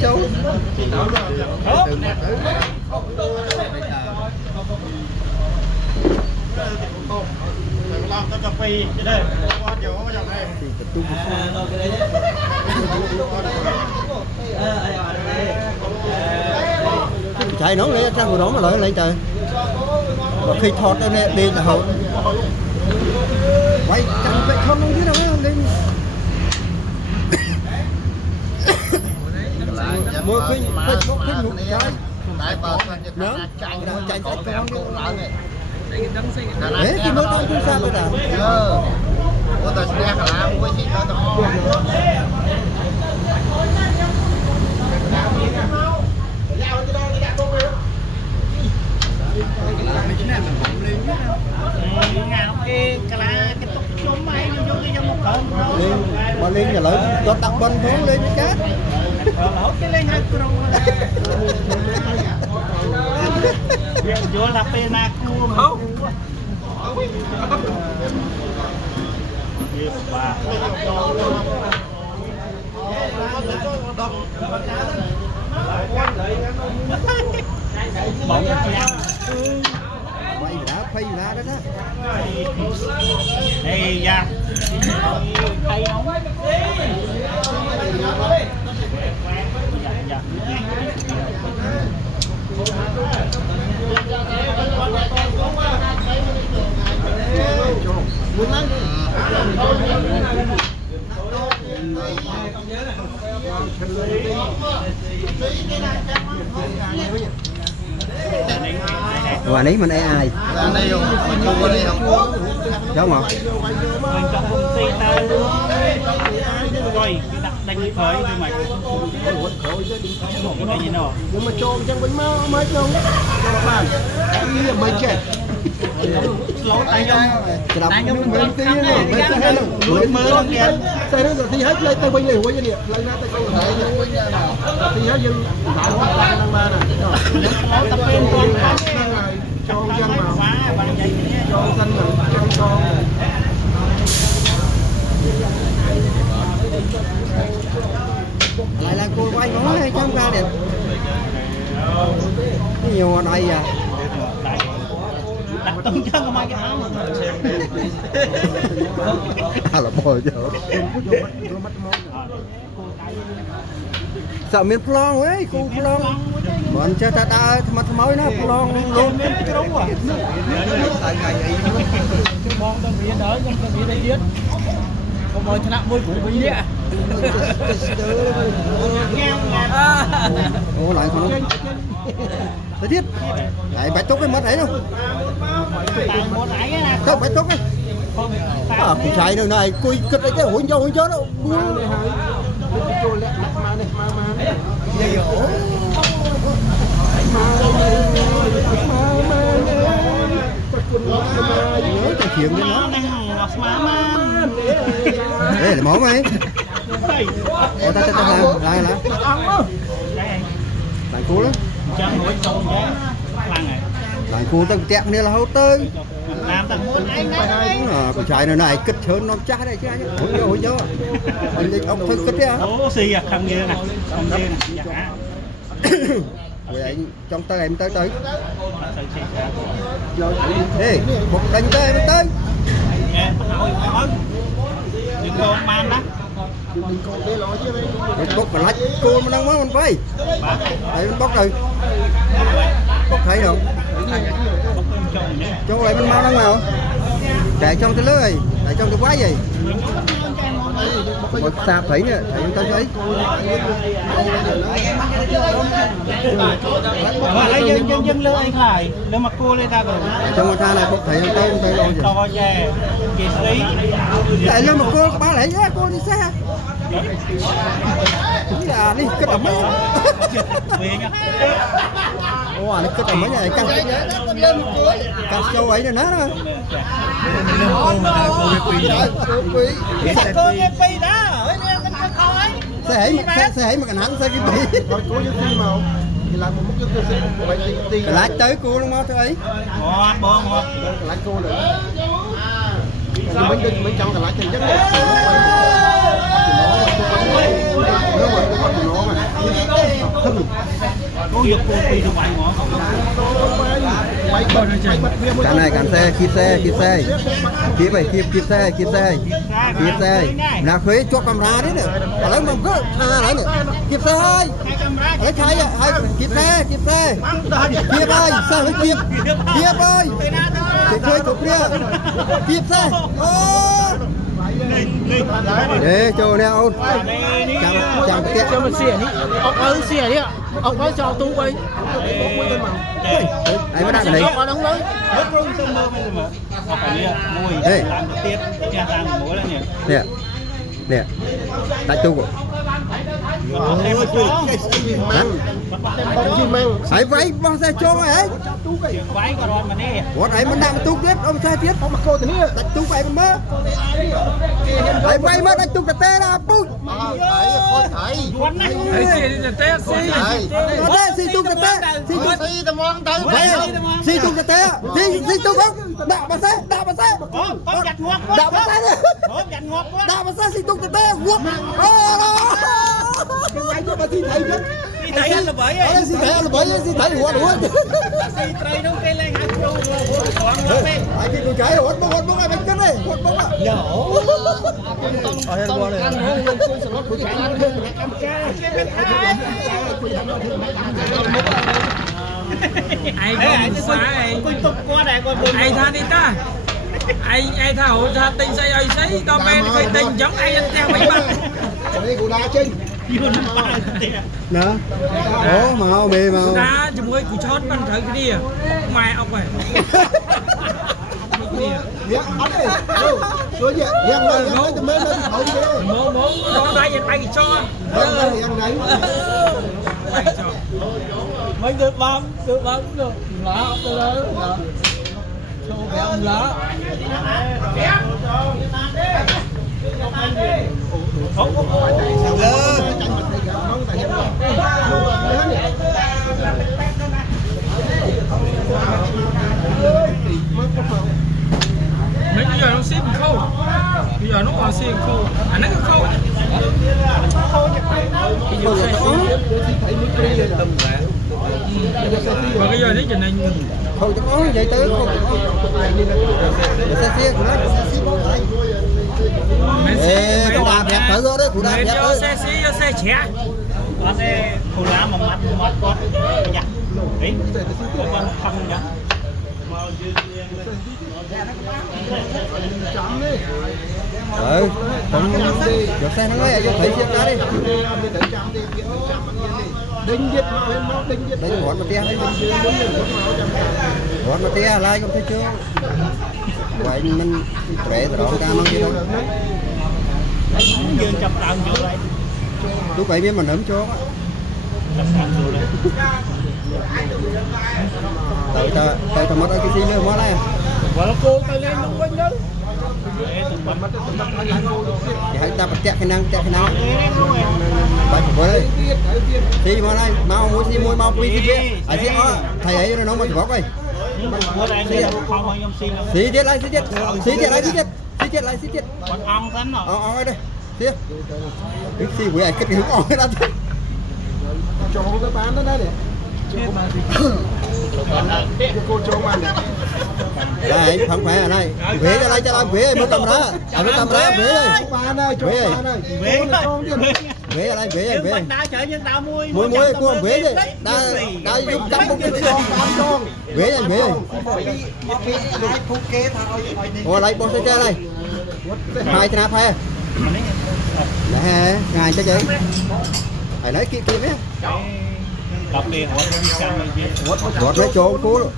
Châu làm cà phê đây qua chỗ có dòng này chạy nó lấy ra của nó mà lấy trời và khi thọt đây đi là hậu quay chẳng phải không biết đâu lên mua khi Facebook khi ngủ chơi nó chạy chạy con đấy thì nó đang sao bây giờ ủa tao sẽ ra cả làm quay chị tao tao mà lên nhà lớn có tập bên phố lên cái vô là pena cua không và bóng phay lá đó đó đây ra hay không ngoài đấy mình ai đúng không mình trong công ty ta rồi đặt đánh khởi nhưng mà cái gì nào nhưng mà trộm chẳng vẫn mới không bạn như mới chết lỗ tay không tay không mình tí nữa mình sẽ hết rồi mơ lắm kìa tay nó rồi thì hết lấy tay bên này hối vậy nè lấy ra tay không thấy thì hết dân đảo đang ba nè tập bên con cho dân vào bằng vậy cho dân vào cho con lại là cô quay ngó hay trong ra đẹp nhiều ở đây à đặt tấm chân mà cái áo là bồi chứ sợ miền Plong ấy cô Plong bọn cha ta ta mà mới nó Plong luôn cái đúng à cái bon tao bị đỡ nhưng tao bị đây giết không mời thằng môi cũng bị á ô lại không thời tiết lại bạch tốt cái mất ấy đâu không bạch tốt ấy à cũng chạy nơi này cùi cất cái hỗn chó đâu nhớ cái chuyện với nó đây là món mày ô ta làm lại lại cua đó lại cua tao kẹt này là hậu tơi làm tao muốn của chạy nơi này kích hơn nó chắc đây chứ hối gió ông thôi kích đấy à ố xì à không ghê nè không ghê nè dạ vậy trong tay em tới đi một đánh tới em tới đừng có man đó mình bốc mà lách cô mà đang mới mình quay đấy mình bốc rồi bốc thấy không trong này mình mau đang nào để trong cái lưới để trong cái quái gì một sạp thấy nè thấy chúng ta thấy dân lưới anh lại nếu mà cua lên ta rồi trong một tha này bốc thấy không thấy đâu to chè kỳ sĩ lại lên một cô ba lại nhá cô đi xa là đi kết ẩm mấy về nhá wow nó kết ẩm mấy này căng châu ấy là nó thôi cô nghe pi đó xe hãy mà cảnh hắn xe cái gì cố giữ tim màu thì làm một mức cái lái tới cô luôn mà thôi ấy ngọt bon ngọt lái cô nữa mình trong cái lái chân chắc là nó mà Ôi giật cô đi được vậy ngõ không? Cản này cản xe kịp xe kịp vậy kịp xe là khuấy cho camera đấy nè lấy mà cứ lấy nè kịp xe ơi lấy thay hay kịp xe kịp ơi xe lấy kịp ơi để chơi cục kia kịp xe để cho nè ôn chẳng tiết cho mình xỉa đi ông xỉa đi ạ ông có cho tu quay ai mới đang đấy nó đóng lớn hết luôn sân mơ bây giờ mà học phải đi mùi làm được tiếp nhà tăng muối là nhỉ nè tại tu của ai vay bao xe cho ấy váy của con mà đi bọn ấy mà đang tu biết ông xe tiết ông mặc cô thế này đặt tu vậy mà mơ ai vay mất anh tu cả tê ra bút quấn này xì tu cả tê xì tu mong tới xì tu cả tê xì tu không đạo bà xe có giặt ngọt đạo bà xe giặt ngọt quá đạo bà xe xì tu cả tê ngọt cái cho bà thi thầy biết thì thấy là bởi vậy xì thầy huột thì trời đâu cây lên hạt châu còn lắm ấy ai cái con cái huột bông ai bánh cân này huột bông à nhỏ ai không xóa ai tha đi ta ai tha hộ tha tinh xây ai xây tao men phải tinh giống ai anh theo mấy mặt đây của đá trên nè ố màu mì màu đá cho mỗi củ chót bằng thử cái đi ngoài ốc này tôi vậy em đây từ mấy lên hậu kia món đó tay dịch bay cho em đấy mấy được bấm được lá tôi lớn cho bé ông lá mấy bây giờ nó xếp khâu bây giờ nó còn xếp khâu nó cứ khâu và bây giờ đấy trở nên không có vậy tới không xe của nó cụ đạp đẹp tới rồi đấy cụ đạp đẹp tới xe trẻ có xe cụ đạp mà mắt con nhặt đấy con không nhặt ừ còn cho xe nó ngay vô thấy xe ra đi đinh giật nó đinh giật đánh gọn một tia gọn một tia lại không thấy chưa vậy mình trẻ rồi đó ta mang gì đâu dương chập tàu vô đây lúc vậy biết mình nấm cho chập tàu vô đây tại mất cái gì nữa mất đây và nó cô tay lên nó quanh đó thì hãy ta bật tẹt cái năng bài của đây thì mà đây mau muốn gì mua mau quy gì vậy thầy ấy nó mà góp đây xí tiết lại con ong thân rồi ong đây tiết cái gì của ai cái hướng ong ra thôi cho nó bán nó đây để cô cho ăn đây không phải ở đây về ra đây cho làm về mới cầm ra mới cầm ra về đây bán đây chỗ bán đây về ở đây về đá chở nhưng đá muối cua về đi đã dùng cắm một cái con về ô lấy bó xe đây hai chân áp hay nè ngài cho chị phải lấy kia nhé đọc đi gọt lấy chỗ cú luôn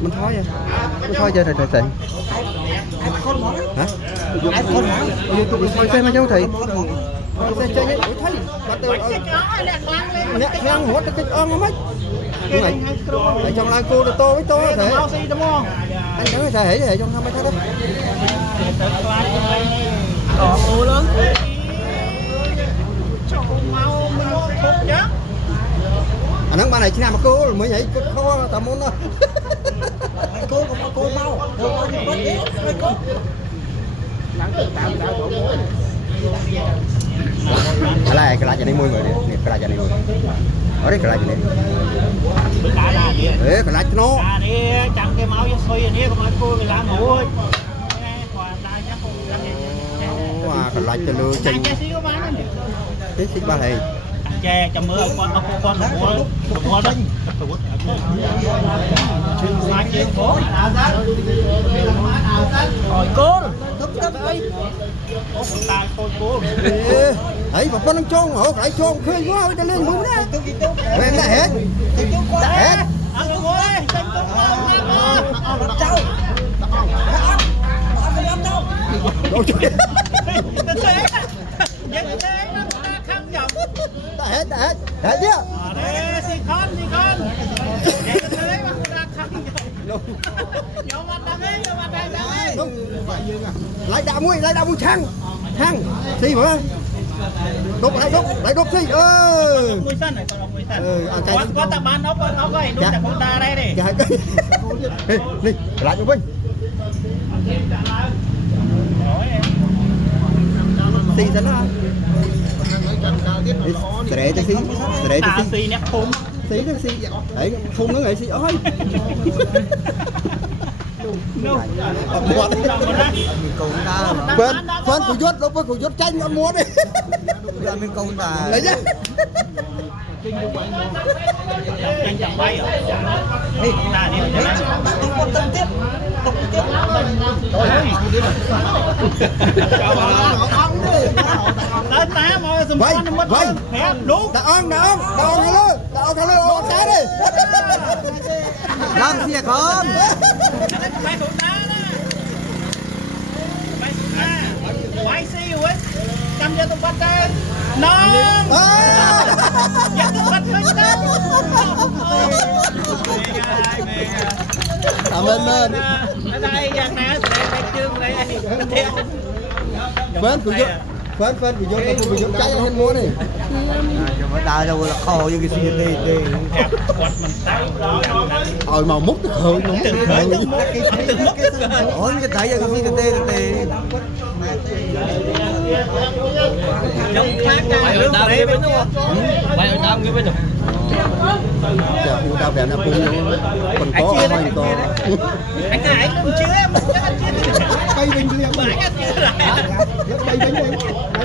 mình thôi chơi thầy hả thôi xem mà cháu thầy chơi chơi nhé thấy nè ngang hốt cái on mấy này trong lai cô tô với tô thể anh chẳng thể hệ trong không mấy thế đó ô lớn anh nói ba này khi nào mà cô mới nhảy khó tao muốn đó cô mau cái lá cho nên môi người này cái lá cho nên môi ở đây cái lá cho nên cả là gì cái lá cho nó đi chẳng cái máu với xôi này có máu cô người làm ngủ wow cái lá cho lừa chân thế xích ba thầy chè chầm mưa con mua đó mà trên phố rồi cô cấp ơi ta cô ấy mà con đang trôn hổ phải trôn khơi quá cho lên đúng đó em đã hết ăn ơi đâu chơi đã hết chứ si con lại đạo mũi thăng gì mà đốt gì mùi sân này còn có tập bán nó có hình đúng là con ta đây này đi lại cho mình xì sao nó để cho xì nè khung xì đấy khung nó ngày xì ơi Phân của Dốt đâu của Dốt tranh ăn mua đi ra bên công bà lấy nhá tranh chẳng bay ở đây là đi quan tâm tiếp vậy đúng đã ăn thằng lơ cá đi làm gì con quay xí rồi cầm cho tôi bắt đây nó dạ tôi bắt mình cảm ơn lên ở đây giang ná đây chương đây phân của Dốt cháy hết mua này mà ta đâu là khô như cái gì đây màu mút cái khơi nó mút ôi cái thấy cái gì tê Bay ở đâu cái bên được. Chà, u đau vẻ là cùng còn có hay có. Anh Hải cũng chưa em. Cây bình liền. Anh chưa lại. Cây bình đi.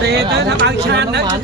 Tê tới thằng bạn Chan đó.